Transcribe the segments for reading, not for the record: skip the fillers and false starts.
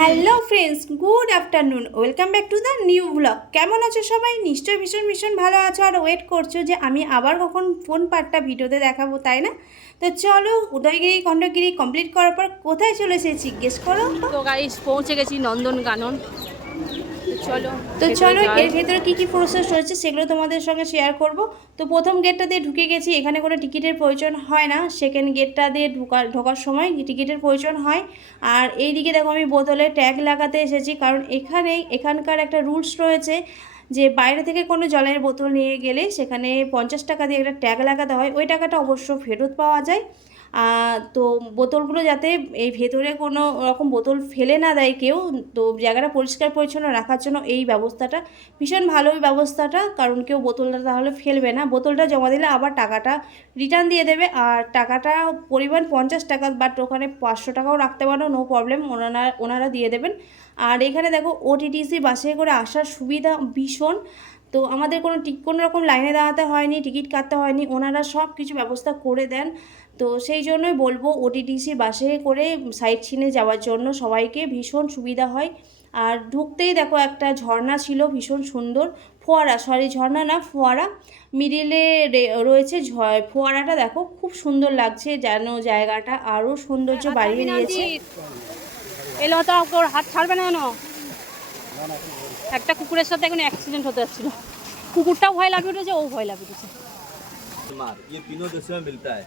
Hello friends, good afternoon, welcome back to the new blog. কেমন আছো সবাই? নিশ্চয়ই ভীষণ ভীষণ ভালো আছো আর ওয়েট করছো যে আমি আবার কখন কোন পার্টটা ভিডিওতে দেখাবো, তাই না? তো চলো, উদয়গিরি খণ্ডগিরি কমপ্লিট করার পর কোথায় চলে এসেছি গেস করো তো গাইস পৌঁছে গেছি নন্দনকানন। তো চলো এর ভেতরে কী কী প্রসেস রয়েছে সেগুলো তোমাদের সঙ্গে শেয়ার করব। তো প্রথম গেটটা দিয়ে ঢুকে গেছি, এখানে কোনো টিকিটের প্রয়োজন হয় না। সেকেন্ড গেটটা দিয়ে ঢোকার সময় টিকিটের প্রয়োজন হয়। আর এই দিকে দেখো আমি বোতলে ট্যাগ লাগাতে এসেছি, কারণ এখানকার একটা রুলস রয়েছে যে বাইরে থেকে কোনো জলের বোতল নিয়ে গেলে সেখানে 50 টাকা দিয়ে একটা ট্যাগ লাগাতে হয়। ওই টাকাটা অবশ্য ফেরত পাওয়া যায়। তো বোতলগুলো যাতে এই ভেতরে কোনো রকম বোতল ফেলে না দেয় কেউ, তো জায়গাটা পরিষ্কার পরিচ্ছন্ন রাখার জন্য এই ব্যবস্থাটা ভীষণ ভালো। এই ব্যবস্থাটা, কারণ কেউ বোতলটা তাহলে ফেলবে না। বোতলটা জমা দিলে আবার টাকাটা রিটার্ন দিয়ে দেবে। আর টাকাটা পরিমাণ 50 টাকা, বাট ওখানে 500 টাকাও রাখতে পারো, নো প্রবলেম, ওনারা দিয়ে দেবেন। আর এখানে দেখো ওটিটিসি বাসে করে আসার সুবিধা ভীষণ। তো আমাদের কোনো রকম লাইনে দাঁড়াতে হয়নি, টিকিট কাটতে হয়নি, ওনারা সব কিছু ব্যবস্থা করে দেন। তো সেই জন্যই বলবো ওটিটিসি বাসে করে সাইট সিনে যাওয়ার জন্য সবাইকে ভীষণ সুবিধা হয়। আর ঢুকতেই দেখো একটা ঝর্ণা ছিল, ভীষণ সুন্দর ফোয়ারা, ঝর্ণা না ফোয়ারা, মিডিলে রয়েছে ফোয়ারাটা, দেখো খুব সুন্দর লাগছে, যেন জায়গাটা আরও সৌন্দর্য বাড়িয়ে দিয়েছে। এলো তো ওর হাত ছাড়বে না কেন? একটা কুকুরের সাথে এখন অ্যাক্সিডেন্ট হতে যাচ্ছিল, কুকুরটাও ভয় লাগে উঠেছে, ও ভয় লাগে উঠেছে। ये तीनों देशों में मिलता है।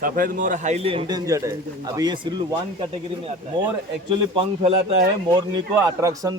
सफेद मोर हाईली एंडेंजर्ड है, अभी ये शेड्यूल 1 कैटेगरी में आता है। मोर एक्चुअली पंख फैलाता है मोरनी को अट्रैक्शन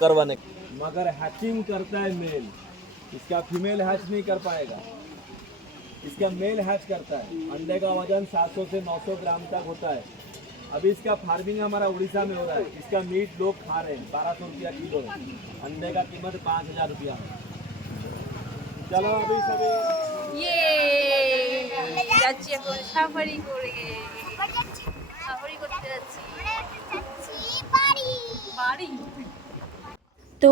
करवाने, मगर हैचिंग करता है मेल, इसका फीमेल हैच नहीं कर पाएगा, इसका मेल हैच करता है। अंडे का वजन 700 से 900 ग्राम तक होता है। अभी इसका फार्मिंग हमारा उड़ीसा में हो रहा है। इसका मीट लोग खा रहे हैं, 1200 रुपया किलो है। अंडे का कीमत 5000 रुपया है। चलो अभी सभी যাচ্ছি এখন সাফারি করে, সাফারি করতে যাচ্ছি বাড়ি। তো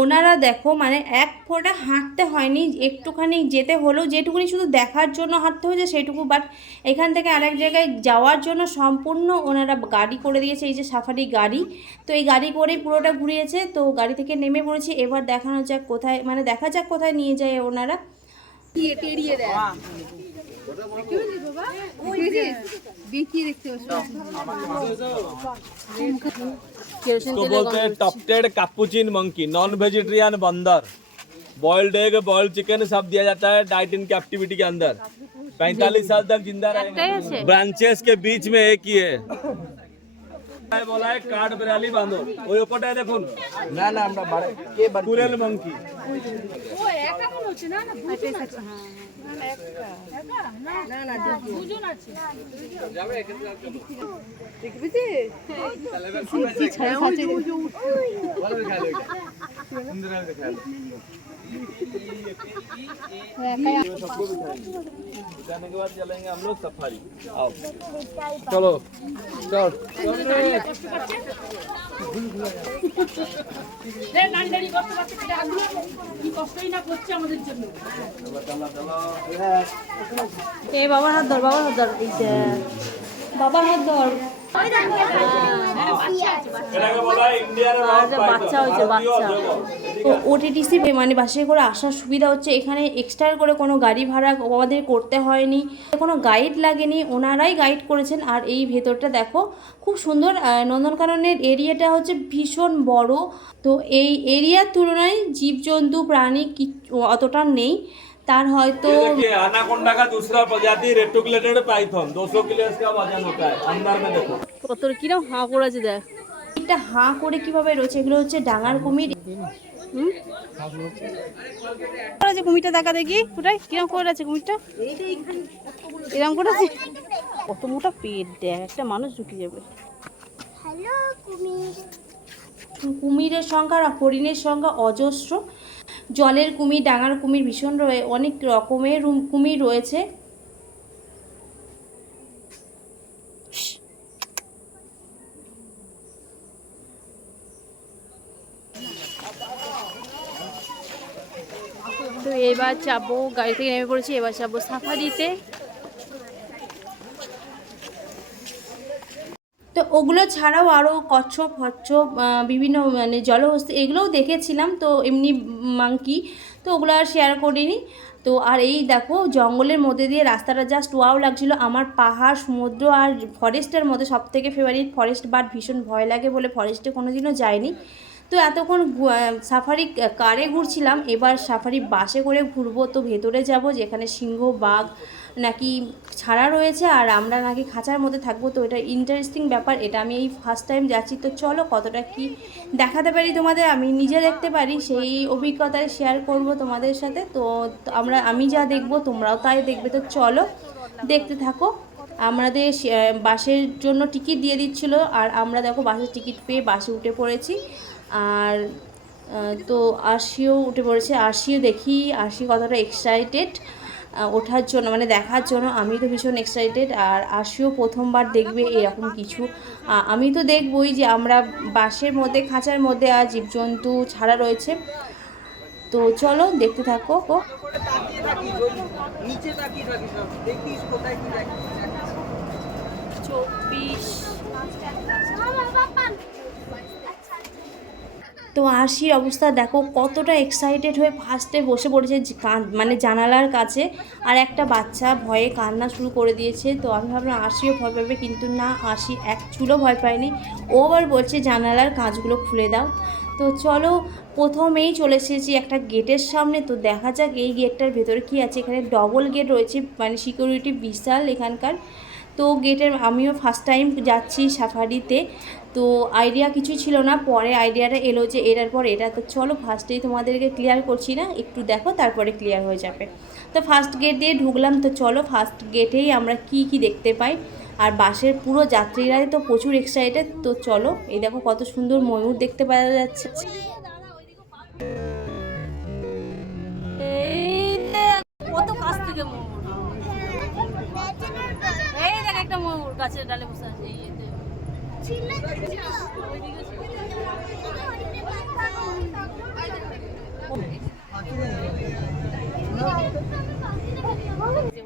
ওনারা দেখো মানে এক ফোঁটা হাঁটতে হয়নি, একটুখানি যেতে হলেও, যেটুকুনি শুধু দেখার জন্য হাঁটতে হয়েছে সেইটুকু, বাট এখান থেকে আরেক জায়গায় যাওয়ার জন্য সম্পূর্ণ ওনারা গাড়ি করে দিয়েছে, এই যে সাফারি গাড়ি। তো এই গাড়ি করেই পুরোটা ঘুরিয়েছে। তো গাড়ি থেকে নেমে পড়েছি, এবার দেখা যাক কোথায় নিয়ে যায় ওনারা। तो बोलते हैं टॉप्टेड कैपुचिन मंकी, नॉन वेजिटेरियन बंदर, बॉइल्ड एग, बॉइल्ड चिकन सब दिया जाता है डाइट इन कैप्टिविटी के अंदर। 45 साल तक जिंदा रहेगा। ब्रांचेस के बीच में एक ही है। बोला है काट बिराली बांधो, ওই ওপরটায় দেখুন। না না আমরা বাড়ে কে কুরেল मंकी, ও একা মনে হচ্ছে না, না দুজন আছে, না না একটা না না দুজন আছে, যাবে এখানে দেখবি যে কি ছায়া আছে, ভালো খেলো এটা, সুন্দর ভাবে খেলো। सबको बिठाने के बाद चलेंगे हम लोग सफारी। आओ चलो चल বাবার হাত ধর, বাবার হাত ধর, বাবার হাত ধর। বাচ্চা হয়েছে, বাচ্চা। তো ওটিটিসি মানে বাসে করে আসার সুবিধা হচ্ছে, এখানে এক্সট্রা করে কোনো গাড়ি ভাড়া আমাদের করতে হয়নি, কোনো গাইড লাগেনি, ওনারাই গাইড করেছেন। আর এই ভেতরটা দেখো খুব সুন্দর। নন্দনকাননের এরিয়াটা হচ্ছে ভীষণ বড়। তো এই এরিয়ার তুলনায় জীবজন্তু প্রাণী অতটা নেই। তার হয়তো एनाकोंडा का दूसरा प्रजाति रेटिकुलेटेड पाइथन 200 किलो इसका वजन होता है। अंदर में देखो কত কিরম হাঁ করেছে, দেখ এটা হাঁ করে কিভাবে রয়েছে। এগুলো হচ্ছে ডাঙার কুমির। কুমিরটা দেখা দেখি কোথায় কিরম করে আছে কুমিরটা, এরকম করেছে, কত মোটা পেট, দেখ একটা মানুষ ঢুকে যাবে। কুমিরের সংখ্যা আর হরিণের সংখ্যা অজস্র। জলের কুমির, ডাঙার কুমির, ভীষণ অনেক রকমের কুমির রয়েছে। তো এবার যাবো, গাড়ি থেকে নেমে পড়েছি, এবার যাবো সাফারিতে। তো ওগুলো ছাড়াও আরও কচ্ছপ কচ্ছপ বিভিন্ন মানে জলহস্তি এগুলোও দেখেছিলাম, তো এমনি মাংকি, তো ওগুলো আর শেয়ার করিনি। তো আর এই দেখো জঙ্গলের মধ্যে দিয়ে রাস্তাটা জাস্ট ওয়াও লাগছিলো। আমার পাহাড় সমুদ্র আর ফরেস্টের মধ্যে সবথেকে ফেভারিট ফরেস্ট, বাট ভীষণ ভয় লাগে বলে ফরেস্টে কোনোদিনও যাইনি। তো এতক্ষণ সাফারি কারে ঘুরছিলাম, এবার সাফারি বাসে করে ঘুরবো। তো ভেতরে যাব যেখানে সিংহ বাঘ নাকি ছাড়া রয়েছে আর আমরা নাকি খাঁচার মধ্যে থাকবো। তো এটা ইন্টারেস্টিং ব্যাপার, এটা আমি এই ফার্স্ট টাইম যাচ্ছি। তো চলো কতটা কি দেখাতে পারি তোমাদের, আমি নিজে দেখতে পারি সেই অভিজ্ঞতায় শেয়ার করব তোমাদের সাথে। তো আমি যা দেখবো তোমরাও তাই দেখবে। তো চলো দেখতে থাকো। আমাদের বাসের জন্য টিকিট দিয়ে দিচ্ছিলো আর আমরা দেখো বাসের টিকিট পেয়ে বাসে উঠে পড়েছি। আর তো আরশিও উঠে পড়েছে। আরশিও দেখি আরশি কতটা এক্সাইটেড ওঠার জন্য, মানে দেখার জন্য। আমি তো ভীষণ এক্সাইটেড, আর আরশিও প্রথমবার দেখবে এরকম কিছু। আমি তো দেখবই যে আমরা বাসের মধ্যে খাঁচার মধ্যে আর জীবজন্তু ছাড়া রয়েছে। তো চলো দেখতে থাকো। তো আরশির অবস্থা দেখো কতটা এক্সাইটেড হয়ে ফার্স্টে বসে পড়েছে মানে জানালার কাছে, আর একটা বাচ্চা ভয়ে কান্না শুরু করে দিয়েছে। তো আমি ভাবলাম আরশিও ভয় পাবে, কিন্তু না, আরশি এক চুলও ভয় পায়নি। ও আবার বলছে জানালার কাঁচগুলো খুলে দাও। তো চলো প্রথমেই চলে এসেছি একটা গেটের সামনে। তো দেখা যাক এই গেটটার ভেতরে কি আছে। এখানে ডবল গেট রয়েছে, মানে সিকিউরিটি বিশাল এখানকার। তো গেটের আমিও ফার্স্ট টাইম যাচ্ছি সাফারিতে, তো আইডিয়া কিছু ছিল না, পরে আইডিয়াটা এলো যে এটার পর এটা। তো চলো ফার্স্টেই তোমাদেরকে ক্লিয়ার করছি না, একটু দেখো তারপরে ক্লিয়ার হয়ে যাবে। তো ফার্স্ট গেট দিয়ে ঢুকলাম। তো চলো ফার্স্ট গেটেই আমরা কি কি দেখতে পাই। আর বাসের পুরো যাত্রীরাই তো প্রচুর এক্সাইটেড। তো চলো এই দেখো কত সুন্দর ময়ূর দেখতে পাওয়া যাচ্ছে। কত কাছ থেকে ময়ূর, এই দেখ একটা ময়ূর গাছের ডালে বসে আছে।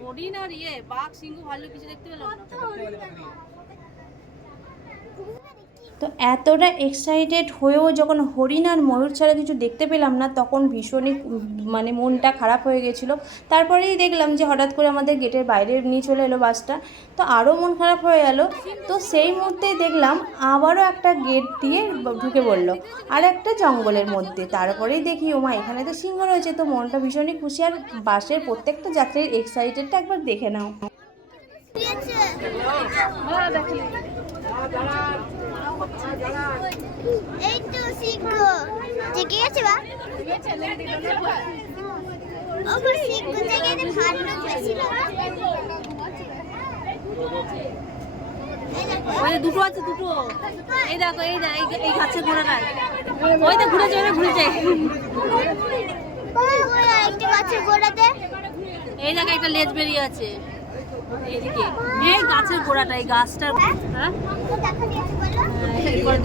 হরিণ আর বাঘ সিংহ ভালো কিছু দেখতে পেলাম না। তো এতটা এক্সাইটেড হয়েও যখন হরিণ আর ময়ূর ছাড়া কিছু দেখতে পেলাম না, তখন ভীষণই মানে মনটা খারাপ হয়ে গেছিলো। তারপরেই দেখলাম যে হঠাৎ করে আমাদের গেটের বাইরে নিয়ে চলে এলো বাসটা, তো আরও মন খারাপ হয়ে গেল। তো সেই মুহূর্তেই দেখলাম আবারও একটা গেট দিয়ে ঢুকে পড়লো আর একটা জঙ্গলের মধ্যে। তারপরেই দেখি ওমা এখানে তো সিংহ রয়েছে। তো মনটা ভীষণই খুশি, আর বাসের প্রত্যেকটা যাত্রীর এক্সাইটেডটা একবার দেখে নাও। এই তো সিংহ জেগে গেছে বা ওপর সিংহ জেগে গেছে ভাল্লুক বেশি না। ওই দুটো আছে, দুটো। এই দেখো এই এই গাছের গোড়াটা, ওই তো ঘুরে যায় ঘুরে যায়। ওই আরেকটা গাছের গোড়াতে এই দেখো একটা লেজ বেরিয়ে আছে এইদিকে, এই গাছের গোড়াটা, এই গাছটার। হ্যাঁ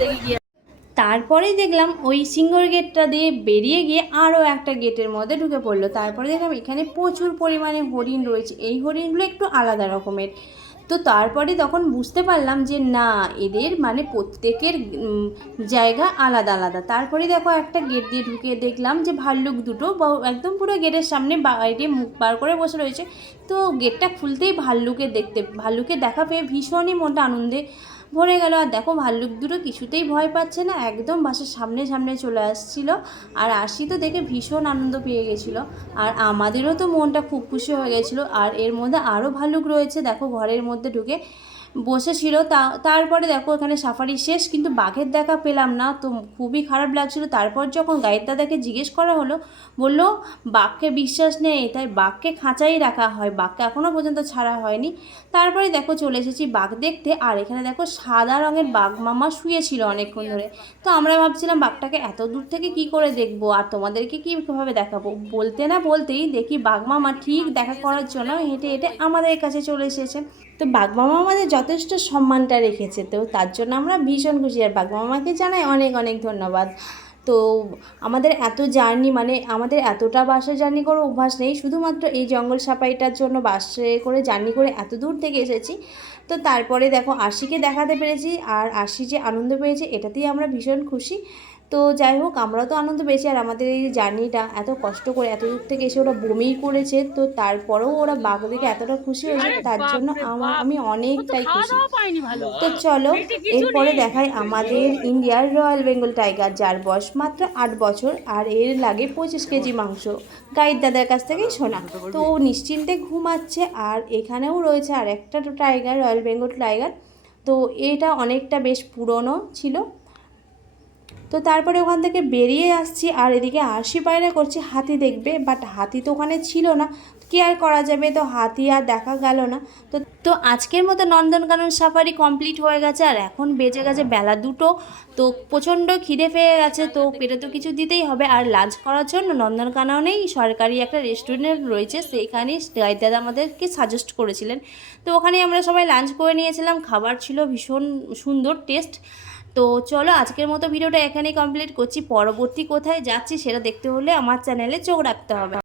দেখি গিয়ে তারপরেই দেখলাম ওই সিঙ্গল গেটটা দিয়ে বেরিয়ে গিয়ে আরও একটা গেটের মধ্যে ঢুকে পড়লো। তারপরে দেখলাম এখানে প্রচুর পরিমাণে হরিণ রয়েছে। এই হরিণগুলো একটু আলাদা রকমের। তো তারপরে তখন বুঝতে পারলাম যে না, এদের মানে প্রত্যেকের জায়গা আলাদা আলাদা। তারপরে দেখো একটা গেট দিয়ে ঢুকে দেখলাম যে ভাল্লুক দুটো একদম পুরো গেটের সামনে বাইরে মুখ বার করে বসে রয়েছে। তো গেটটা খুলতেই ভাল্লুকের দেখা পেয়ে ভীষণই মনটা আনন্দে ভরে গেল। আর দেখো ভাল্লুক দুটো কিছুতেই ভয় পাচ্ছে না, একদম বাসের সামনে সামনে চলে আসছিলো। আর আরশি তো দেখে ভীষণ আনন্দ পেয়ে গেছিলো, আর আমাদেরও তো মনটা খুব খুশি হয়ে গেছিলো। আর এর মধ্যে আরও ভাল্লুক রয়েছে, দেখো ঘরের মধ্যে ঢুকে বসেছিল। তারপরে দেখো এখানে সাফারি শেষ, কিন্তু বাঘের দেখা পেলাম না। তো খুবই খারাপ লাগছিল। তারপর যখন গাইড দাদাকে জিজ্ঞেস করা হলো, বললো বাঘকে বিশ্বাস নেই, তাই বাঘকে খাঁচাই রাখা হয়, বাঘকে এখনও পর্যন্ত ছাড়া হয়নি। তারপরে দেখো চলে এসেছি বাঘ দেখতে। আর এখানে দেখো সাদা রঙের বাঘ মামা শুয়েছিল অনেকক্ষণ ধরে। তো আমরা ভাবছিলাম বাঘটাকে এত দূর থেকে কি করে দেখবো আর তোমাদেরকে কীভাবে দেখাবো। বলতে না বলতেই দেখি বাঘ মামা ঠিক দেখা করার জন্য হেঁটে হেঁটে আমাদের কাছে চলে এসেছে। তো বাঘ মামা আমাদের যথেষ্ট সম্মানটা রেখেছে, তো তার জন্য আমরা ভীষণ খুশি। আর বাঘ মামাকে জানাই অনেক অনেক ধন্যবাদ। তো তো আমাদের এত জার্নি মানে আমাদের এতটা বাসে জার্নি করে অভ্যাস নেই, শুধুমাত্র এই জঙ্গল সাফারিটার জন্য বাসে করে জার্নি করে এত দূর থেকে এসেছি। তো তারপরে দেখো আশিকে দেখাতে পেরেছি, আর আশি যে আনন্দ পেয়েছে এটাতেই আমরা ভীষণ খুশি। তো যাই হোক, আমরাও তো আনন্দ পেয়েছি, আর আমাদের এই জার্নিটা এত কষ্ট করে এত দূর থেকে এসে ওরা বমিই করেছে, তো তারপরেও ওরা বাঘ দেখে এতটা খুশি হয়েছে, তার জন্য আমি অনেকটাই খুশি। তো চলো এরপরে দেখাই আমাদের ইন্ডিয়ার রয়্যাল বেঙ্গল টাইগার, যার বয়স মাত্র 8 বছর, আর এর লাগে 25 কেজি মাংস, গাইড দাদার কাছ থেকেই শোনা। তো ও নিশ্চিন্তে ঘুমাচ্ছে। আর এখানেও রয়েছে আর একটা টাইগার, রয়্যাল বেঙ্গল টাইগার। তো এটা অনেকটা বেশ পুরনো ছিল। তো তারপরে ওখান থেকে বেরিয়ে আসছি, আর এদিকে আরশি পায়রা করছে হাতি দেখবে, বাট হাতি তো ওখানে ছিল না, কি আর করা যাবে, তো হাতি আর দেখা গেল না। তো আজকের মতো নন্দনকানন সাফারি কমপ্লিট হয়ে গেছে, আর এখন বেজে গেছে বেলা 2টো। তো প্রচণ্ড খিদে পেয়ে গেছে, তো পেটে তো কিছু দিতেই হবে। আর লাঞ্চ করার জন্য নন্দনকাননেই সরকারি একটা রেস্টুরেন্ট রয়েছে, সেইখানেই গাইড দাদা আমাদেরকে সাজেস্ট করেছিলেন। তো ওখানে আমরা সবাই লাঞ্চ করে নিয়েছিলাম, খাবার ছিল ভীষণ সুন্দর টেস্ট। তো চলো আজকের মতো ভিডিওটা এখানেই কমপ্লিট করছি। পরবর্তী কোথায় যাচ্ছি সেটা দেখতে হলে আমার চ্যানেলে চোখ রাখতে হবে।